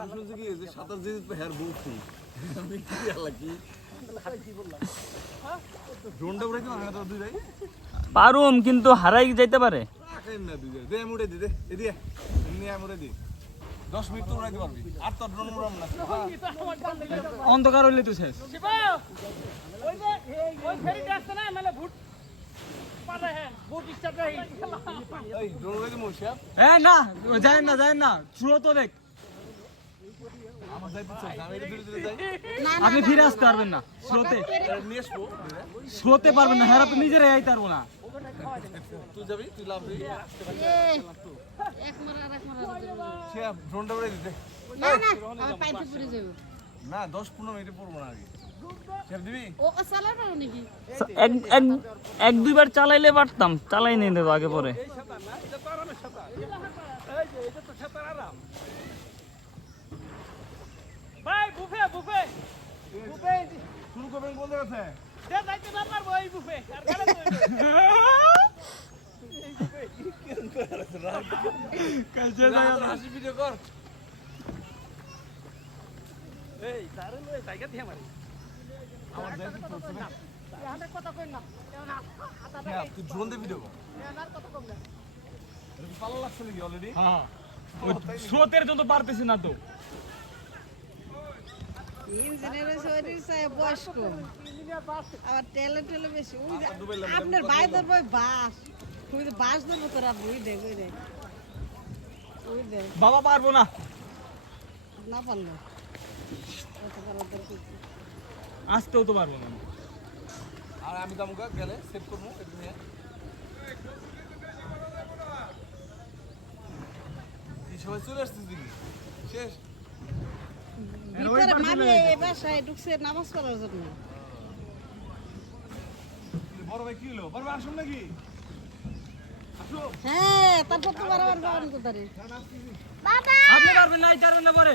আমি শুনছি কি যে সাঁতার যে হেয়ার বলছি আমি কি আল্লাহ কি? ড্রোনটা উড়ে কি না দুই ভাই? পারুম কিন্তু হারাই যাইতে পারে। রাখেন না দুই দে আমি উড়ে দি দে এদিকে এমনি আমি উড়ে দি। দশ মিনিট তো উড়াইতে পারবি আর তো ড্রোন উড়াম না। অন্ধকার হইলে তুই শেষ। শিবা ওই যে ওই ফেরিটা আসছে না নাহলে ভুট হ্যাঁ হয়ে হ্যাঁ না যায় না যায় না। স্রোত দেখ আমার যাইতে চাই আমি এটা দূরে দূরে যাই আপনি ফিরে আসতে পারবেন না। স্রোতে। স্রোতে পারবেন না। হেরা তো নিজেরাই আইতে পারব না। তুই যাবি তুই লাভ ড্রোনটা দিতে। দশ পনেরো মিনিটে পড়ব না আগে। এক দুইবার চালাইলে পারতাম। চালাই নিয়ে দেবো আগে পরে ভাই বুফে বুফে শুরু করবেন কোন জায়গাতে দে যাইতে না পারব এই বুফে আর কারে তো হাসি ভিডিও কর এই তারে লয়ে জায়গা দিয়ে মারি আমার যাইতে চলছে না আমরা কথা কই না হ্যাঁ কর আর কথা কম না লাগছে নাকি অলরেডি হ্যাঁ স্রোতের জন্য পারতেছি না তো ইঞ্জিনিয়ারের শরীর চাই বয়স আবার ট্যালেন্ট হলে বেশি। আপনার ভাই ধরবো বাস। ওই যে বাস ধরবো তোর আপনি ওই দেখ ওই দেখ ওই দেখ বাবা পারব না। না পারল? আসতেও তো পারব না। আর আমি তো আমাকে গেলে সেভ করব এটা নিয়ে। সবাই চলে আসছিস শেষ? ভিতরে মামি এই বাসায় ঢুকছে নামাজ পড়ার জন্য। বড় ভাই কি হলো? বড় ভাই আসুন নাকি? হ্যাঁ তারপর তো বারবার যাওয়ার কোথায় আপনি পারবেন না এই চারেন না পরে।